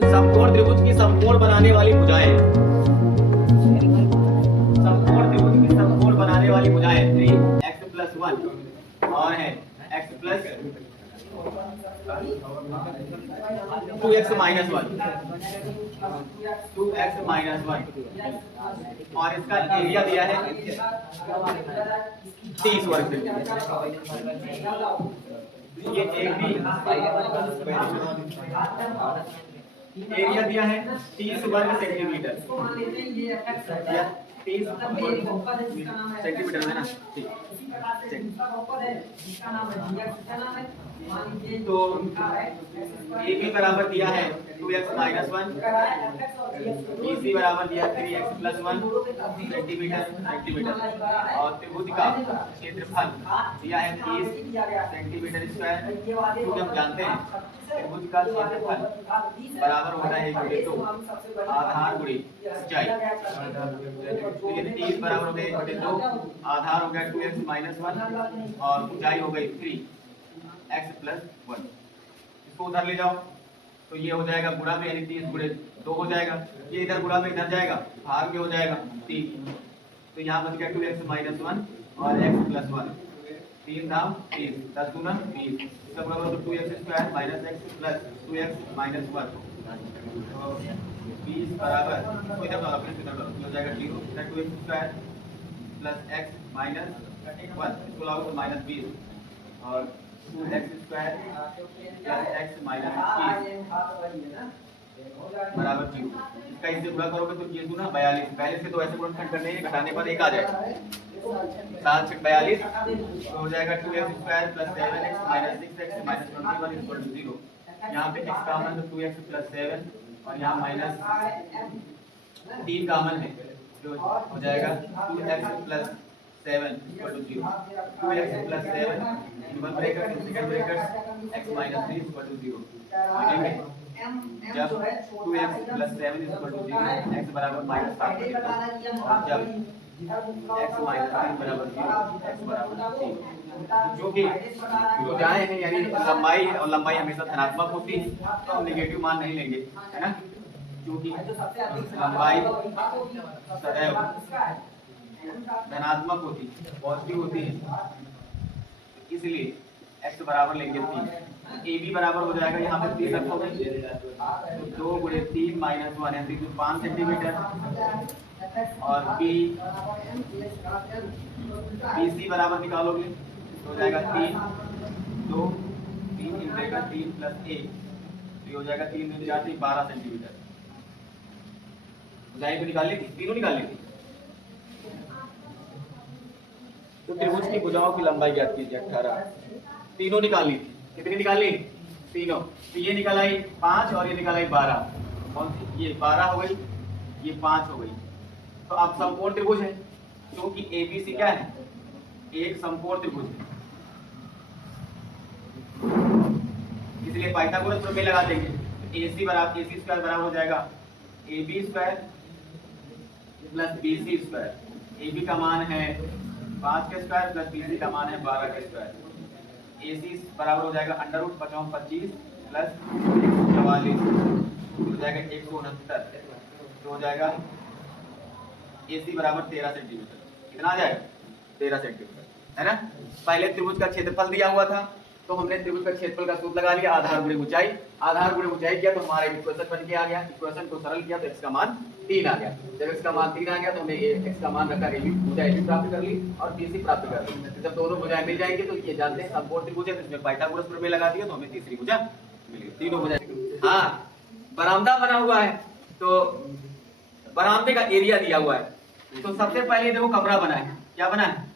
समकोण त्रिभुज की समकोण बनाने वाली भुजाएं, समकोण त्रिभुज की समकोण बनाने वाली भुजाएं 3x+1 और है x+2x -1 और इसका एरिया दिया है 30 वर्ग सेंटीमीटर। ये एक भी एरिया दिया है 30 वर्ग सेंटीमीटर, 30 सेंटीमीटर है ना, ठीक। तो ए बी बराबर दिया है 2x - 1, बी सी बराबर दिया 3x+1 सेंटीमीटर और त्रिभुज का क्षेत्रफल दिया है 30 सेंटीमीटर स्क्वायर, क्योंकि हम जानते हैं त्रिभुज का क्षेत्रफल बराबर होता है 1/2 आधार गुणे ऊंचाई। तो ये 30 बराबर हो गए 1/2, आधार हो गया 2x - 1 और ऊंचाई हो गई 3x+1। इसको उधर ले जाओ तो ये हो जाएगा गुणा में, यानी 30 गुणे 2 हो जाएगा। ये इधर गुणा में इधर जाएगा, भाग में हो जाएगा 3। तो यहाँ बच गया 2x - 1 और x+1, 3 दाम 30, 10 गुना 20। इसका बराबर तो 2x² - x प्लस 2x - 1 20 बराबर, तो इधर डालो अपने इधर डालो, हो जाएगा 0 2x² प्लस x माइनस 1, इसको लाओ तो -20 और 2x² प्लस x माइनस 20 बराबर 0। इसका इससे गुणा करोगे तो ये गुना 42, 42 से तो ऐसे गुणनखंड करने हैं, घटाने पर 1 आ जाएगा, 7 से 42 तो हो जाएगा 2x² plus 7x minus 6x minus 21 equal to 0। यहाँ पे x कॉमन तो 2x प्लस 7 और यहाँ माइनस 3 कॉमन है, जो हो जाएगा 2x plus 7 equal to 0। 2x plus 7 one bracket second bracket x minus 3 equal to 0। जब 2x plus 7 equal to 0 x बराबर -7 और जब x माइनस 3 बराबर 0 x बराबर 3, जो कि भुजाएं हैं यानी लंबाई है और लंबाई हमेशा धनात्मक होती है, तो हम नेगेटिव मान नहीं लेंगे, है ना, क्योंकि लंबाई सदैव धनात्मक होती है, पॉजिटिव होती है, इसलिए x बराबर लेंगे 3। ए बी बराबर हो जाएगा, यहाँ पे 3 रखोगे तो 2 गुणे 3 माइनस 1 यानी 5 सेंटीमीटर और बी सी बराबर निकालोगे तो हो जाएगा 3 2 3 इंटेगा 3 प्लस 1, तो हो जाएगा 3 में 4 12 सेंटीमीटर। ऊंचाई तो निकाल ली थी, तीनों निकाल ली थी। तो त्रिभुज की भुजाओं की लंबाई ज्ञात कीजिए 18, तीनों निकाल ली थी। कितनी निकाल ली? तीनों। तो ये निकाल आई 5 और ये निकाल आई 12। कौन सी? ये 12 हो गई, ये 5 हो गई। तो अब समकोण त्रिभुज है, क्योंकि एबीसी क्या है? एक समकोण त्रिभुज है, इसलिए पाइथागोरस प्रमेय लगा देंगे। AC बराबर AC स्क्वायर बराबर हो जाएगा AB square plus BC square. AB का मान है 5 के स्क्वायर प्लस BC का मान है 12 के स्क्वायर। AC बराबर हो जाएगा √25 प्लस 144 हो जाएगा 169, तो हो जाएगा AC बराबर 13 सेंटीमीटर। कितना आ जाएगा? 13 सेंटीमीटर, है ना। पहले त्रिभुज का क्षेत्रफल दिया हुआ था, तो हमने त्रिभुज का क्षेत्रफल का सूत्र लगा लिया, आधार गुणे ऊंचाई। आधार गुणे ऊंचाई किया तो हमारा इक्वेशन बन के आ गया। इक्वेशन को सरल किया तो x का मान 3 आ गया। जब x का मान 3 आ गया तो हमने x का मान रखा, AB ऊंचाई भी प्राप्त कर ली और BC प्राप्त कर ली। जब दोनों भुजाएं मिल जाएंगे तो ये जानते हैं समकोण त्रिभुज है, तो इसमें पाइथागोरस प्रमेय लगा दिया तो हमें तीसरी भुजा मिली। तीनों भुजाएं, हाँ, बरामदा बना हुआ है, तो बरामदे का एरिया दिया हुआ है। तो सबसे पहले देखो कमरा बना है। क्या बना है?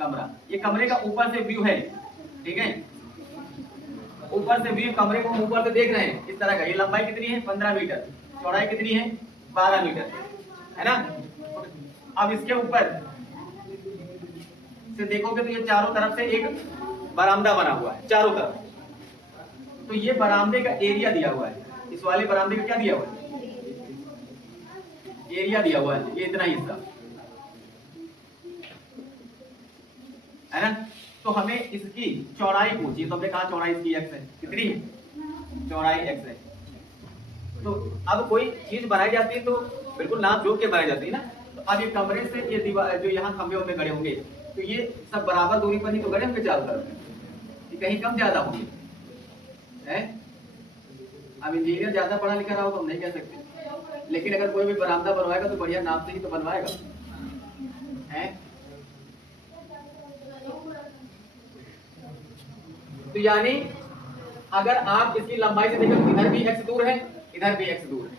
कमरा। ये कमरे का ऊपर से व्यू है, ठीक है, ऊपर से व्यू, कमरे को हम ऊपर से देख रहे हैं इस तरह का। ये लंबाई कितनी है? 15 मीटर, चौड़ाई कितनी है? 12 मीटर, है ना। अब इसके ऊपर से देखोगे तो ये चारों तरफ से एक बरामदा बना हुआ है, चारों तरफ। तो ये बरामदे का एरिया दिया हुआ है। इस वाले बरामदे का क्या दिया हुआ है? एरिया दिया हुआ है, ये इतना ही हिस्सा, है ना। तो हमें इसकी चौड़ाई पूछी, तो हमने कहा चौड़ाई इसकी x है, कितनी है? चौड़ाई x है। तो अब कोई चीज बनाई जाती है तो बिल्कुल नाप जोड़ के बनाई जाती है ना। तो अब ये कमरे से ये दीवार जो यहाँ खंभे उम्बे गड़े होंगे तो ये सब बराबर दूरी पर ही तो गड़े होंगे चारों तरफ, ये कहीं कम ज्यादा होंगे है। अब इंजीनियर ज्यादा पढ़ा लिखा रहा हो तो हम नहीं कह सकते, लेकिन अगर कोई भी बरामदा बनवाएगा तो बढ़िया नाप से ही तो बनवाएगा है। तो यानी अगर आप इसकी लंबाई से देखो इधर भी x दूर है इधर भी x दूर है,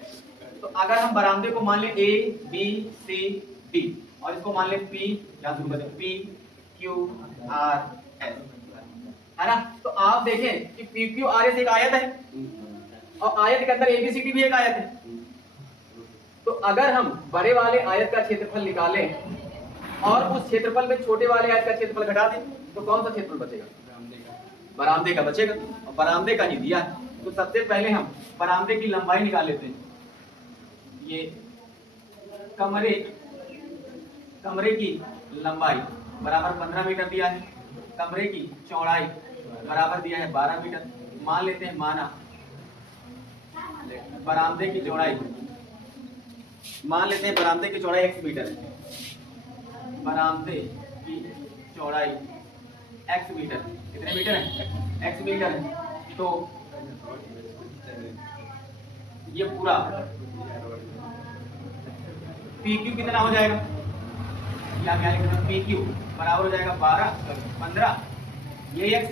तो अगर हम बरामदे को मान लें A B C D और इसको मान लें P, यहां शुरू करते हैं P Q R S है ना। तो आप देखें कि P Q R S एक आयत है और आयत के अंदर A B C D भी एक आयत है। तो अगर हम बड़े वाले आयत का क्षेत्रफल निकालें और उस क्षेत्रफल में छोटे वाले आयत का क्षेत्रफल घटा दें तो कौन सा क्षेत्रफल बचेगा? बरामदे का बचेगा, और बरामदे का ही दिया है। तो सबसे पहले हम बरामदे की लंबाई निकाल लेते हैं। ये कमरे की लंबाई बराबर 15 मीटर दिया है, कमरे की चौड़ाई बराबर दिया है 12 मीटर। मान लेते हैं माना बरामदे की चौड़ाई, मान लेते हैं बरामदे की चौड़ाई x मीटर है। बरामदे की चौड़ाई x मीटर, कितने मीटर है? x मीटर है। तो ये पूरा PQ कितना हो जाएगा? या क्या लिखते हैं? PQ बराबर हो जाएगा 12 15, ये x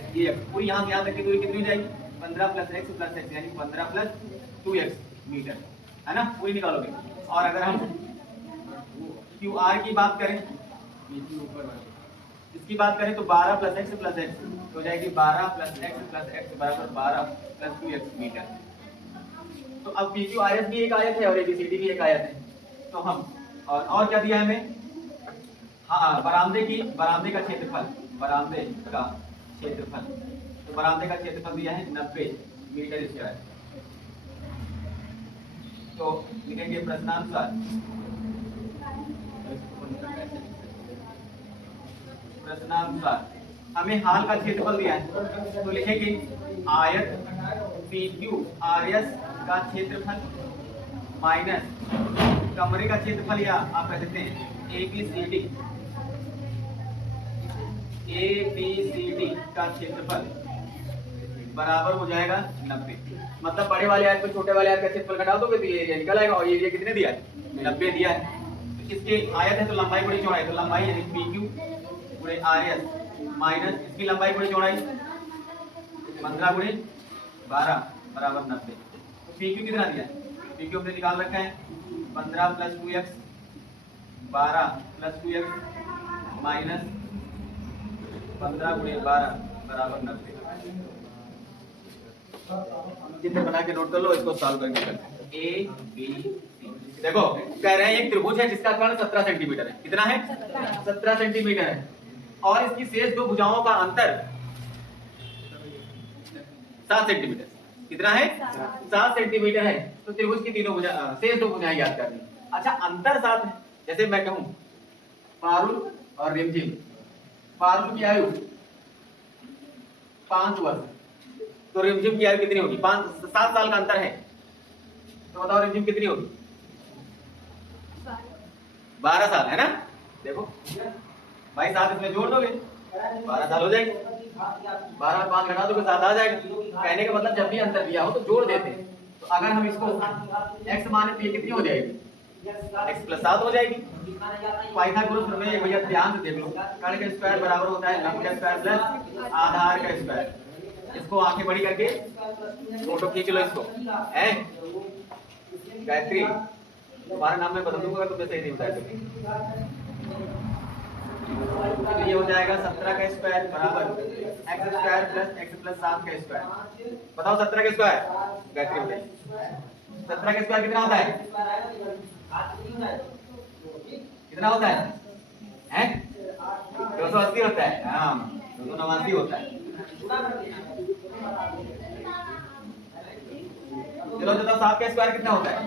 पूरी यहाँ से यहाँ तक की दूरी कितनी हो जाएगी? 15 प्लस x यानी 15 प्लस 2x मीटर है ना, पूरी निकालोगे। और अगर हम QR की बात करें, इसकी बात करें तो 12 प्लस x हो जाएगी 12 प्लस x बराबर 12 प्लस 2x मीटर। तो अब PQRS भी एक आयत है और ABCD भी एक आयत है। तो हम और क्या दिया है हमें? हाँ, बरामदे का क्षेत्रफल, तो बरामदे का क्षेत्रफल दिया है 90 मीटर स्क्वायर। तो लिखेंगे प्रश्नानुसार हमें हाल का क्षेत्रफल दिया है, तो लिखेंगे आयत PQRS का क्षेत्रफल माइनस कमरे का क्षेत्रफल, या आप कह सकते हैं ABCD का क्षेत्रफल बराबर हो जाएगा 90। मतलब बड़े वाले आयत पे छोटे वाले आयत का क्षेत्रफल घटा दोगे तो ये एरिया निकल आएगा, और ये एरिया कितने दिया है? 90 दिया है। तो इसके आयत है तो लंबाई गुणे चौड़ाई, तो लंबाई यानी PQ गुणे RS माइनस इसकी लंबाई गुणे चौड़ाई 15 गुणे 12 बराबर 90। तो PQ कितना दिया है? PQ हमने निकाल रखा है 15 plus 2x 12 plus 2x minus 15 गुणे 12 बराबर 90। चित्र बना के नोट कर लो, इसको सॉल्व करके करते हैं। A B C देखो कह रहे हैं एक त्रिभुज है जिसका कर्ण 17 सेंटीमीटर है। कितना है? 17 सेंटीमीटर है, और इसकी शेष दो भुजाओं का अंतर 7 सेंटीमीटर। कितना है? 7 सेंटीमीटर है। तो त्रिभुज की तीनों भुजा शेष दो भुजाएं याद करनी। अच्छा, अंतर 7 है। जैसे मैं कहूं पारुल और रिमझिम, पारुल की आयु 5 वर्ष, तो रिमझिम की आयु कितनी होगी? 7 साल का अंतर है, तो बताओ रिमझिम कितनी होगी? 12 साल है ना। देखो भाई 7 इसमें जोड़ दोगे 12 साल हो जाएंगे, 12 में 5 घटा दोगे 7 आ जाएगा। कहने का मतलब जब भी अंतर दिया हो तो जोड़ देते हैं। तो अगर हम इसको x माने तो ये कितनी हो जाएगी? x प्लस 7 हो जाएगी। पाइथागोरस प्रमेय भैया ध्यान से देख लो, कर्ण का स्क्वायर बराबर होता है लंब का स्क्वायर प्लस आधार का स्क्वायर। इसको आंखें बड़ी करके फोटो खींच लो इसको है। गायत्री तुम्हारा नाम मैं बदल दूंगा, तुम्हें सही नहीं बताया। तो ये हो जाएगा 17 का स्क्वायर बराबर x square plus x plus 7 का स्क्वायर। बताओ 17 का स्क्वायर, गायत्री बताइए 17 का स्क्वायर कितना होता है? कितना होता है? 280 होता है। हाँ 289 होता है। चलो बताओ 7 का स्क्वायर कितना होता है?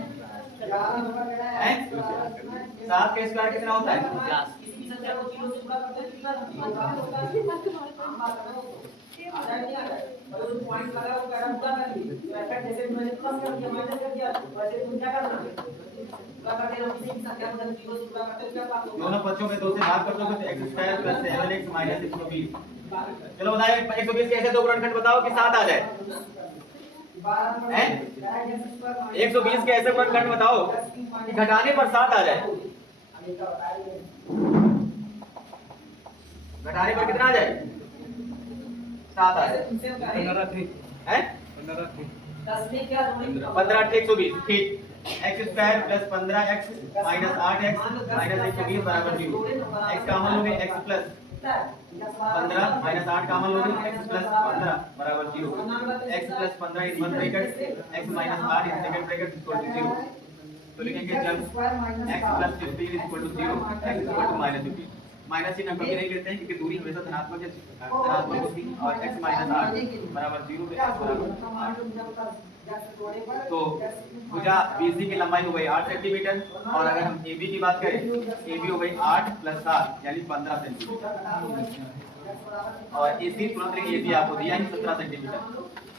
7 का स्क्वायर कितना होता है? संख्या को 0 से गुणा करते हैं कितना होगा आ जाए नहीं आ जाए और जो पॉइंट लगा वो कह रहा गुणा करिए तो ऐसा जैसे मैंने प्लस कर दिया माइनस कर दिया वैसे तुम क्या करना गुणा करके हम किसी भी संख्या को 0 से गुणा करते हैं क्या बात होगी दोनों पक्षों में 2 से भाग कर दोगे तो x² + 7x - 120। चलो बताइए 120 कैसे दो गुणनखंड बताओ कि 7 आ जाए हैं 120 के ऐसे गुणनखंड बताओ कि घटाने पर 7 आ जाए। घटाने पर कितना आ जाए 7 आ जाए हैं 10 में क्या 15 × 120 ठीक x² + 15x - 8x - 120 = 0। x common लोगे x + 15 - 8 कॉमन लोगे x + 15 = 0। x + 15 in one bracket x - 8 in second bracket = 0। तो लिखेंगे जब x + 15 = 0 x = -15। माइनस चिन्ह कभी नहीं लेते हैं क्योंकि दूरी हमेशा धनात्मक होती है और x - 8 = 0 पे x = 8। तो भुजा BC की लंबाई हो गई 8 सेंटीमीटर और अगर हम AB की बात करें AB हो गई 8 + 7 यानी 15 सेंटीमीटर और AC तुरंत AB आपको दिया है 17 सेंटीमीटर।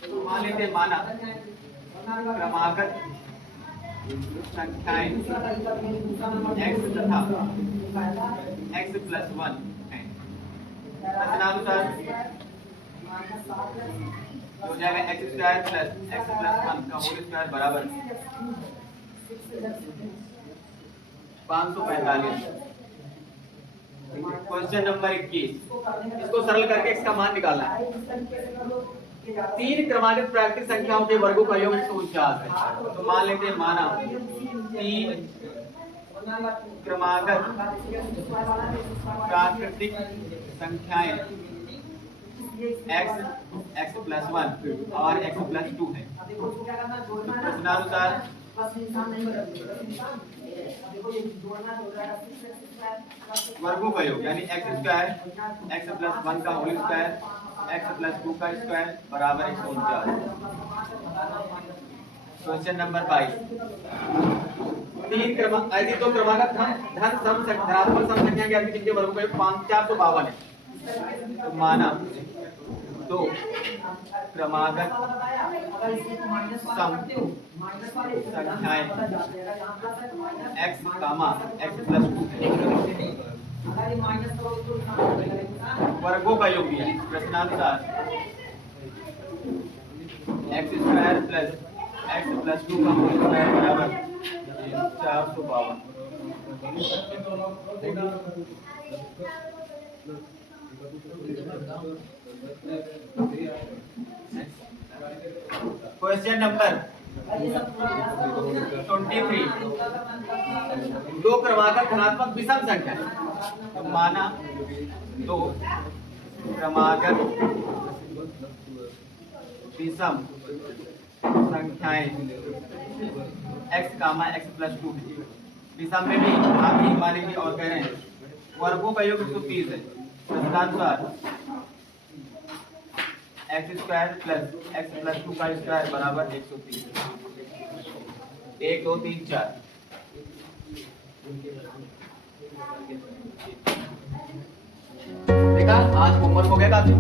तो मान लेते हैं माना क्रमागत संख्याएं x तथा x + 1 है। प्रश्नानुसार हो जाएगा x² + x + 1 का होल स्क्वायर बराबर 545। क्वेश्चन नंबर 21 इसको सरल करके x का मान निकालना है। 3 क्रमागत प्राकृतिक संख्याओं के वर्गों का योग 149 है। तो मान लेते हैं माना 3 क्रमागत प्राकृतिक संख्याएं x + 1 और x + 2 है। प्रश्नानुसार वर्गों का योग यानी x² x + 1 का होल स्क्वायर x + 2 का स्क्वायर बराबर 149। क्वेश्चन नंबर 22 तीन ऐसी दो क्रमागत धन सम धनात्मक सम संख्या के जिनके वर्गों का योग 452 है। तो माना दो क्रमागत सम संख्याएं x, x + 2 है। वर्गों का योग दिया है। प्रश्नानुसार x² + x + 2 का होल स्क्वायर बराबर 452। क्वेश्चन नंबर 23 दो क्रमागत धनात्मक विषम संख्या तो माना दो क्रमागत विषम संख्याएं x, x + 2 विषम में भी आप ही मानेंगे और कह रहे हैं वर्गों का योग 130 है। प्रश्नानुसार x² + x + 2 का स्क्वायर बराबर 130। 1 2 3 4 देखा आज होमवर्क हो गया काफी।